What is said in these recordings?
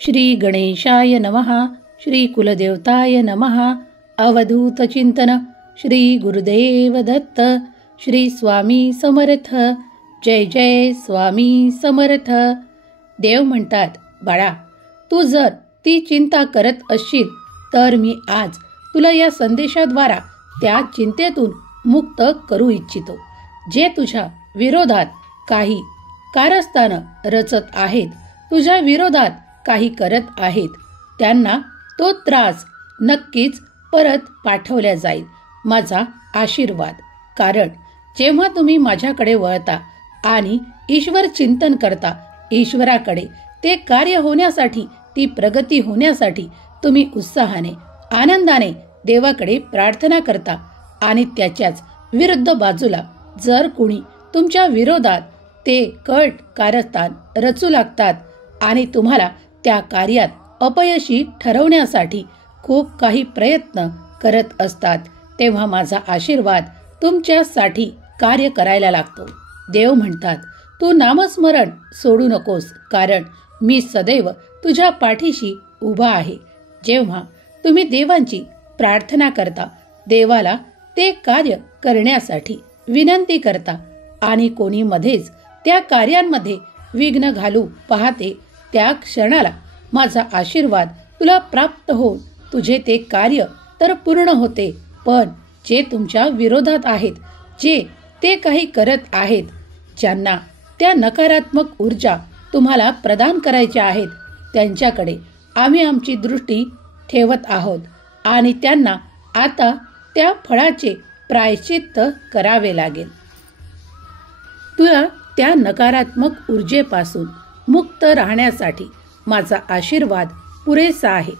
श्री गणेशाय नमः. श्री कुलदेवताय नमः. अवधूत चिंतन. श्री गुरुदेव दत्त. श्री स्वामी समर्थ. जय जय स्वामी समर्थ. देव म्हणतात, बाळा, तू जर ती चिंता करत असशील तर मी आज तुला या संदेशाद्वारा त्या चिंतेतून मुक्त करू इच्छितो. जे तुझ्या विरोधात काही कारस्थानं रचत आहेत, तुझ्या विरोधात काही करत आहेत, त्यांना तो त्रास नक्कीच परत पाठवल्या जाईल. माझा आशीर्वाद. कारण जेव्हा तुम्ही माझ्याकडे वळता आणि ईश्वर चिंतन करता, ईश्वराकडे ते कार्य होण्यासाठी, ती प्रगती होण्यासाठी तुम्ही उत्साहाने, आनंदाने देवाकडे प्रार्थना करता आणि त्याच्याच विरुद्ध बाजूला जर कुणी तुमच्या विरोधात ते कट कारस्थान रचू लागतात आणि तुम्हाला त्या कार्यात अपयशी ठरवण्यासाठी खूप काही प्रयत्न करत असतात, तेव्हा माझा आशीर्वाद तुमच्यासाठी कार्य करायला लागतो. देव म्हणतात, तू नामस्मरण सोडू नकोस, कारण मी सदैव तुझ्या पाठीशी उभा आहे. जेव्हा तुम्ही देवांची प्रार्थना करता, देवाला ते कार्य करण्यासाठी विनंती करता आणि कोणी मध्येच त्या कार्यांमध्ये विघ्न घालू पाहते, त्या क्षणाला माझा आशीर्वाद तुला प्राप्त होऊन तुझे ते कार्य तर पूर्ण होते, पण जे तुमच्या विरोधात आहेत, जे ते काही करत आहेत, ज्यांना त्या नकारात्मक ऊर्जा तुम्हाला प्रदान करायच्या आहेत, त्यांच्याकडे आम्ही आमची दृष्टी ठेवत आहोत आणि त्यांना आता त्या फळाचे प्रायश्चित्त करावे लागेल. तुला त्या नकारात्मक ऊर्जेपासून मुक्त राहण्यासाठी माझा आशीर्वाद पुरेसा आहे.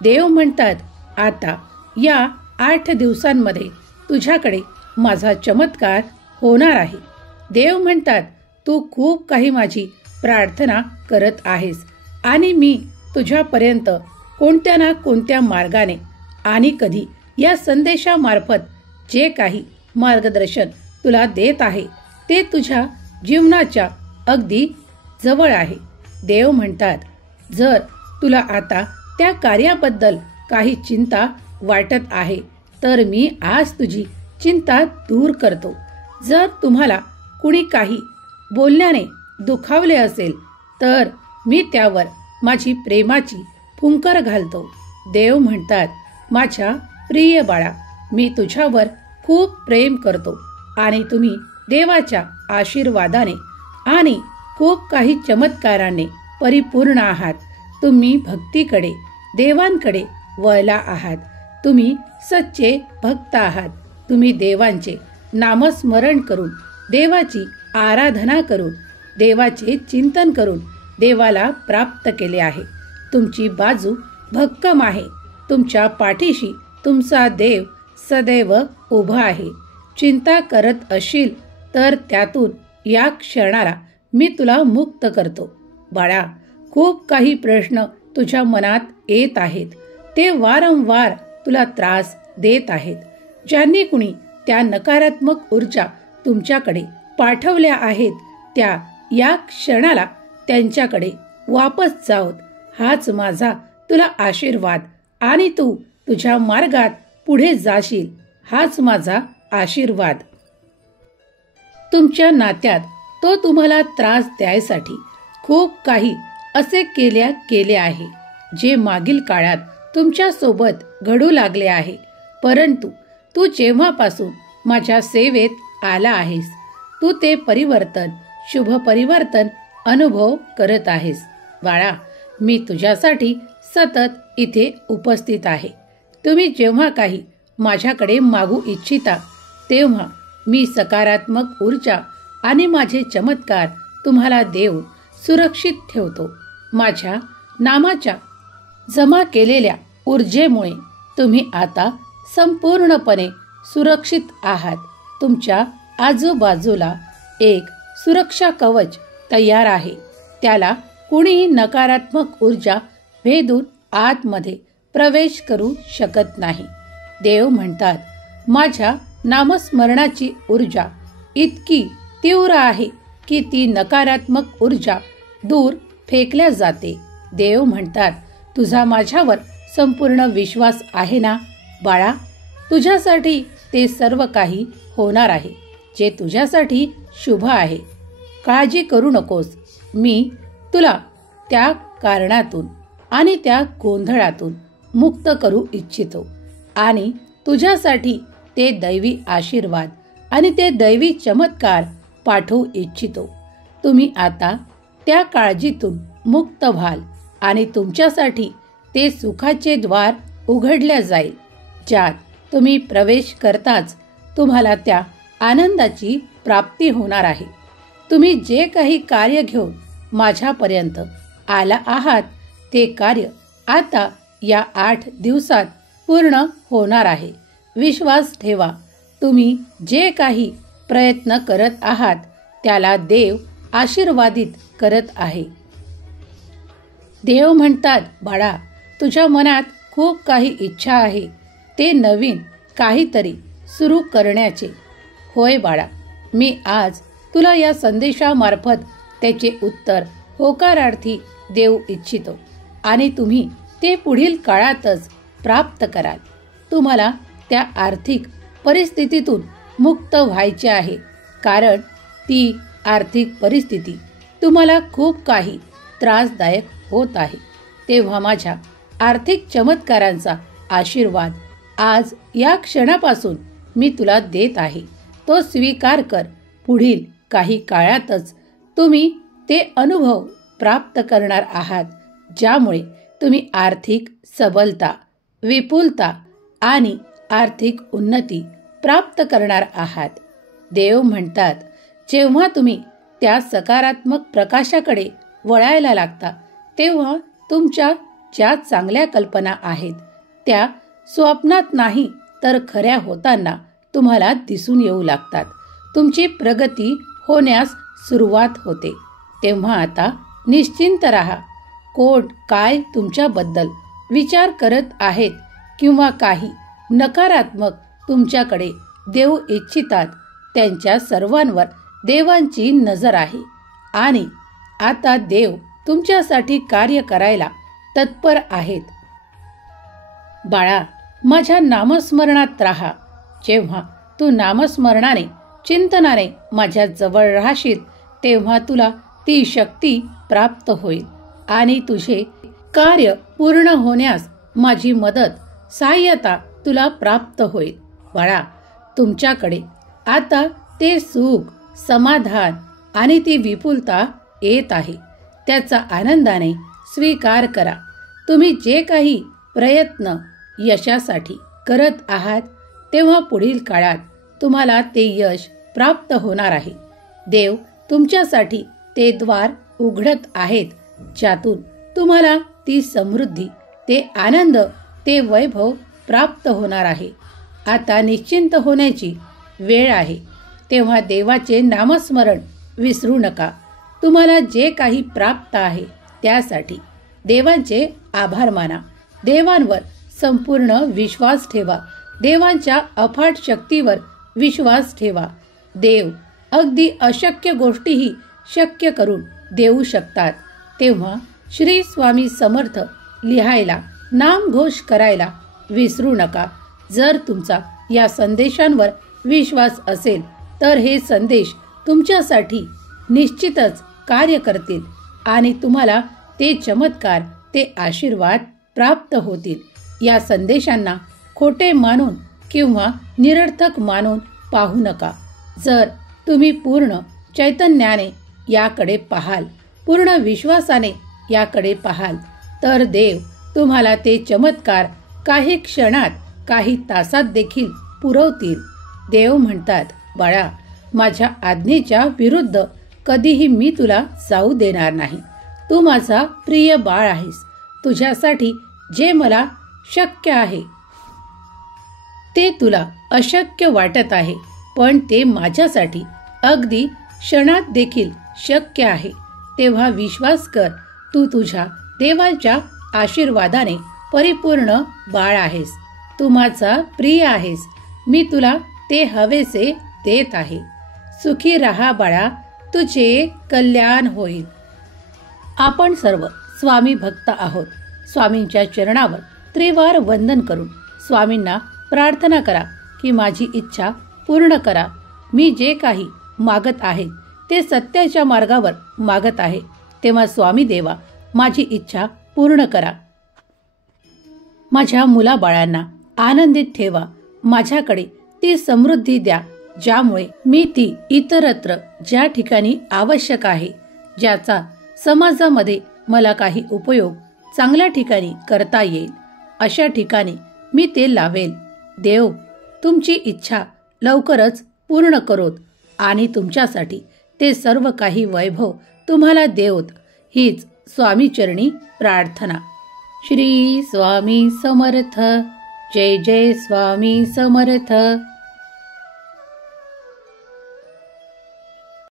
देव म्हणतात, आता या 8 दिवसांमध्ये तुझ्याकडे माझा चमत्कार होणार आहे. देव म्हणतात, तू खूप काही माझी प्रार्थना करत आहेस आणि मी तुझ्यापर्यंत कोणत्या ना कोणत्या मार्गाने आणि कधी या संदेशामार्फत जे काही मार्गदर्शन तुला देत आहे, ते तुझ्या जीवनाच्या अगदी जवळ आहे. देव म्हणतात, जर तुला आता त्या कार्याबद्दल काही चिंता वाटत आहे, तर मी आज तुझी चिंता दूर करतो. जर तुम्हाला कुणी काही बोलण्याने दुखावले असेल, तर मी त्यावर माझी प्रेमाची फुंकर घालतो. देव म्हणतात, माझ्या प्रिय बाळा, मी तुझ्यावर खूप प्रेम करतो आणि तुम्ही देवाच्या आशीर्वादाने आणि खूप काही चमत्काराने परिपूर्ण आहात. तुम्ही भक्तीकडे, देवांकडे वळला आहात. तुम्ही सच्चे भक्त आहात. तुम्ही देवांचे नामस्मरण करून, देवाची आराधना करून, देवाचे चिंतन करून देवाला प्राप्त केले आहे. तुमची बाजू भक्कम आहे. तुमच्या पाठीशी तुमचा देव सदैव उभा आहे. चिंता करत असशील तर त्यातून या क्षणाला मी तुला मुक्त करतो. बाळा, खूप काही प्रश्न तुझ्या मनात येत आहेत. ते वारंवार तुला त्रास देत आहेत. ज्यांनी कुणी त्या नकारात्मक ऊर्जा तुमच्याकडे पाठवल्या आहेत, त्या या क्षणाला त्यांच्याकडे वापस जाऊत. हाच माझा तुला आशीर्वाद आणि तू तुझ्या मार्गात पुढे जाशील. हाच माझा आशीर्वाद. तुमच्या नात्यात तो तुम्हाला त्रास द्यायसाठी खूप काही असे केले आहे, जे मागील काळात तुमच्या सोबत घडू लागले आहे. परंतु तू जेव्हापासून माझ्या सेवेत आला आहेस, तू ते परिवर्तन, शुभ परिवर्तन अनुभव करत आहेस. बाळा, मी तुझ्यासाठी सतत इथे उपस्थित आहे. तुम्ही जेव्हा काही माझ्याकडे मागू इच्छिता, तेव्हा मी सकारात्मक ऊर्जा आणि माझे चमत्कार तुम्हाला देऊन सुरक्षित ठेवतो. माझ्या नामाच्या जमा केलेल्या ऊर्जेमुळे तुम्ही आता संपूर्णपणे सुरक्षित आहात. तुमच्या आजूबाजूला एक सुरक्षा कवच तयार आहे. त्याला कुणीही नकारात्मक ऊर्जा भेदून आतमध्ये प्रवेश करू शकत नाही. देव म्हणतात, माझ्या नामस्मरणाची ऊर्जा इतकी तीव्र आहे की ती नकारात्मक ऊर्जा दूर फेकल्या जाते. देव म्हणतात, तुझा माझ्यावर संपूर्ण विश्वास आहे ना बाळा? तुझ्यासाठी ते सर्व काही होणार आहे जे तुझ्यासाठी शुभ आहे. काळजी करू नकोस. मी तुला त्या कारणातून आणि त्या गोंधळातून मुक्त करू इच्छितो आणि तुझ्यासाठी ते दैवी आशीर्वाद आणि ते दैवी चमत्कार पाठवू इच्छितो. तुम्ही आता त्या काळजीतून मुक्त व्हाल आणि तुमच्यासाठी ते सुखाचे द्वार उघडल्या जाईल, ज्यात तुम्ही प्रवेश करताच तुम्हाला त्या आनंदाची प्राप्ती होणार आहे. तुम्ही जे काही कार्य घेऊन माझ्यापर्यंत आला आहात ते कार्य आता या 8 दिवसात पूर्ण होणार आहे. विश्वास ठेवा. तुम्ही जे काही प्रयत्न करत आहात त्याला देव आशीर्वादित करत आहे. देव म्हणतात, बाळा, तुझ्या मनात खूप काही इच्छा आहे, ते नवीन काहीतरी सुरू करण्याचे. होय बाळा, मी आज तुला या संदेशामार्फत त्याचे उत्तर होकारार्थी देऊ इच्छितो आणि तुम्ही ते पुढील काळातच प्राप्त कराल. तुम्हाला त्या आर्थिक परिस्थितीतून मुक्त व्हायचे आहे, कारण ती आर्थिक परिस्थिती तुम्हाला खूप काही त्रासदायक होत आहे. तेव्हा माझ्या आर्थिक चमत्कारांचा आशीर्वाद आज या क्षणापासून मी तुला देत आहे. तो स्वीकार कर. पुढील काही काळातच तुम्ही ते अनुभव प्राप्त करणार आहात, ज्यामुळे तुम्ही आर्थिक सबलता, विपुलता आणि आर्थिक उन्नती प्राप्त करणार आहात. देव म्हणतात, जेव्हा तुम्ही त्या सकारात्मक प्रकाशाकडे वळायला लागता तेव्हा तुमच्या ज्या चांगल्या कल्पना आहेत त्या स्वप्नात नाही तर खऱ्या होताना तुम्हाला दिसून येऊ लागतात. तुमची प्रगती होण्यास सुरुवात होते. तेव्हा आता निश्चिंत राहा. कोण काय तुमच्याबद्दल विचार करत आहेत किंवा काही नकारात्मक तुमच्याकडे देऊ इच्छितात, त्यांच्या सर्वांवर देवांची नजर आहे आणि आता देव तुमच्यासाठी कार्य करायला तत्पर आहेत. बाळा, माझ्या नामस्मरणात राहा. जेव्हा तू नामस्मरणाने, चिंतनाने माझ्या जवळ राहशील तेव्हा तुला ती शक्ती प्राप्त होईल आणि तुझे कार्य पूर्ण होण्यास माझी मदत, सहाय्यता तुला प्राप्त होईल. बाळा, तुमच्याकडे आता ते सुख, समाधान आणि ती विपुलता येत आहे. त्याचा आनंदाने स्वीकार करा. तुम्ही जे काही प्रयत्न यशासाठी करत आहात तेव्हा पुढील काळात तुम्हाला ते यश प्राप्त होणार आहे. देव तुमच्यासाठी ते द्वार उघडत आहेत, ज्यातून तुम्हाला ती समृद्धी, ते आनंद, ते वैभव प्राप्त होणार आहे. आता निश्चिंत होण्याची वेळ आहे. तेव्हा देवाचे नामस्मरण विसरू नका. तुम्हाला जे काही प्राप्त आहे त्यासाठी देवांचे आभार माना. देवांवर संपूर्ण विश्वास ठेवा. देवांच्या अफाट शक्तीवर विश्वास ठेवा. देव अगदी अशक्य गोष्टीही शक्य करून देऊ शकतात. तेव्हा श्री स्वामी समर्थ लिहायला, नामघोष करायला विसरू नका. जर तुमचा या संदेशांवर विश्वास असेल तर हे संदेश तुमच्यासाठी निश्चितच कार्य करतील आणि तुम्हाला ते चमत्कार, ते आशीर्वाद प्राप्त होतील. या संदेशांना खोटे मानून किंवा निरर्थक मानून पाहू नका. जर तुम्ही पूर्ण चैतन्याने याकडे पाहाल, पूर्ण विश्वासाने याकडे पाहाल, तर देव तुम्हाला ते चमत्कार काही क्षणात, काही तासात देखील पुरवतील. देव म्हणतात, बाळा, माझ्या आज्ञेच्या विरुद्ध कधीही मी तुला जाऊ देणार नाही. तू माझा प्रिय बाळ आहेस. तुझ्यासाठी जे मला शक्य आहे ते तुला अशक्य वाटत आहे, पण ते माझ्यासाठी अगदी क्षणात देखील शक्य आहे. तेव्हा विश्वास कर. तू तुझ्या देवाच्या आशीर्वादाने परिपूर्ण बाळ आहेस. तू माझा प्रिय आहेस. मी तुला ते हवेसे देत आहे. सुखी राहा बाळा, तुझे कल्याण होईल. आपण सर्व स्वामी भक्त आहोत. स्वामींच्या चरणावर त्रिवार वंदन करून स्वामींना प्रार्थना करा की माझी इच्छा पूर्ण करा. मी जे काही मागत आहे ते सत्याच्या मार्गावर मागत आहे, तेव्हा स्वामी देवा माझी इच्छा पूर्ण करा. माझ्या मुलाबाळांना आनंदित ठेवा. माझ्याकडे ती समृद्धी द्या ज्यामुळे मी ती इतरत्र ज्या ठिकाणी आवश्यक आहे, ज्याचा समाजामध्ये मला काही उपयोग चांगल्या ठिकाणी करता येईल, अशा ठिकाणी मी ते लावेल. देव तुमची इच्छा लवकरच पूर्ण करोत आणि तुमच्यासाठी ते सर्व काही वैभव तुम्हाला देवोत. हीच स्वामी चरणी प्रार्थना. श्री स्वामी समर्थ. जय जय स्वामी समर्थ.